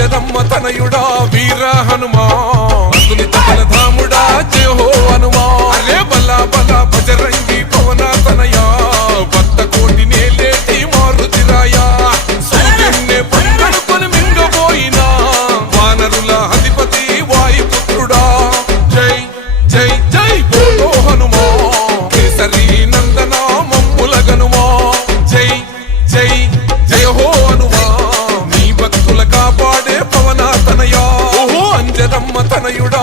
అంజనమ్మ తనయుడా వీర హనుమా అతులిత బలధాముడా జయ హో హనుమా అరే బలా బలా బజరంగి పవన తనయా భక్త కోటి నేలేటి మారుతిరాయా సూర్యున్నే పంగడుకొని మింగబోయినా వానరుల అధిపతి వాయుపుత్రుడా జై జై జై బోలో హనుమా కేసరి నందన మమ్ముల గనుమా జై జై జయ హో హనుమా నీ భక్తుల కాపాడే పవన తనయా ఓహో అంజనమ్మ తనయుడా